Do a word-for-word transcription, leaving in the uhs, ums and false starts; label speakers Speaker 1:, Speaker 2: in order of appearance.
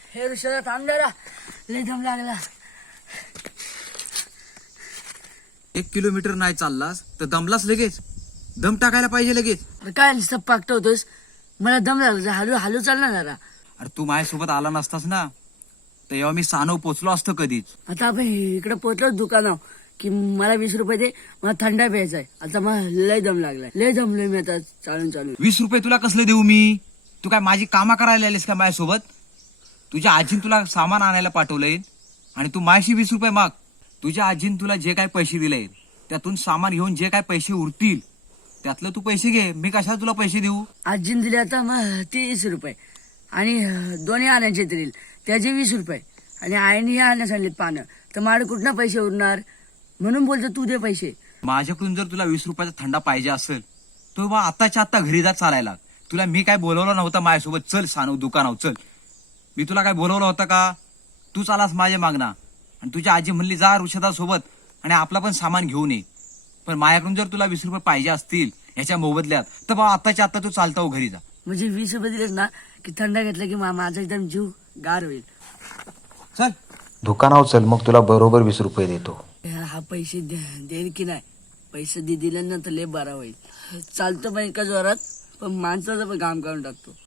Speaker 1: हे ऋषाला थांब जरा, लय दम लागला.
Speaker 2: एक किलोमीटर नाही चाललास तर दमलास लगेच. दम टाकायला पाहिजे लगेच.
Speaker 1: काय नुसतं पाकटवतोस, मला दम लागला. हलू हलू चाल ना जरा.
Speaker 2: अरे तू माझ्यासोबत आला नसतास ना तर तेव्हा मी सानव पोचलो असतो कधीच.
Speaker 1: आता आपण इकडे पोहोचलो दुकानावर की मला वीस रुपये दे, मला थंडा प्यायचा आहे. आता मला लय दम लागलाय, लय दमलोय मी आता चालून चालून.
Speaker 2: वीस रुपये तुला कसले देऊ मी? तू काय माझी कामा करायला आलीस का माझ्यासोबत? तुझ्या आजीन तुला सामान आणायला पाठवलंय आणि तू माझ्याशी वीस रुपये माग. तुझ्या आजीन तुला जे काय पैसे दिले त्यातून सामान घेऊन जे काय पैसे उरतील त्यातलं तू पैसे घे. मी कशाला तुला पैसे देऊ?
Speaker 1: आजीन दिले आता मग तीस रुपये आणि दोन्ही आणायचे तरी त्याचे वीस रुपये आणि आईने हे आणण्या सांगितलेत पानं, तर माझ्या कुठनं पैसे उरणार? म्हणून बोलतो तू दे पैसे.
Speaker 2: माझ्याकडून जर तुला वीस रुपयाचा थंडा पाहिजे असेल तर बा आताच्या आता घरी जा चालायला. तुला मी काय बोलवलं नव्हतं माझ्यासोबत, चल सानू दुकानावर चल. मी तुला काय बोलवलं होतं का? तू चालास माझ्या मागना आणि तुझी आजी म्हणली जा ऋषदा सोबत आणि आपला पण सामान घेऊन ये. पण माझ्याकडून जर तुला वीस रुपये पाहिजे असतील ह्याच्या मोबदल्यात तर बा आताच्या आता तू चालता हो घरी जा.
Speaker 1: म्हणजे वीस रुपये दिलेस ना की थंडा घेतला की मा- माझा एकदम जीव गार होईल.
Speaker 2: चल
Speaker 3: दुकानावर चल, मग तुला बरोबर वीस रुपये देतो.
Speaker 1: हा पैसे दे- देईल की नाही? पैसे दे दिल्यानंतर लय बरा होईल. चालतो पण एका जोरात, पण माणसाचं पण काम करून टाकतो.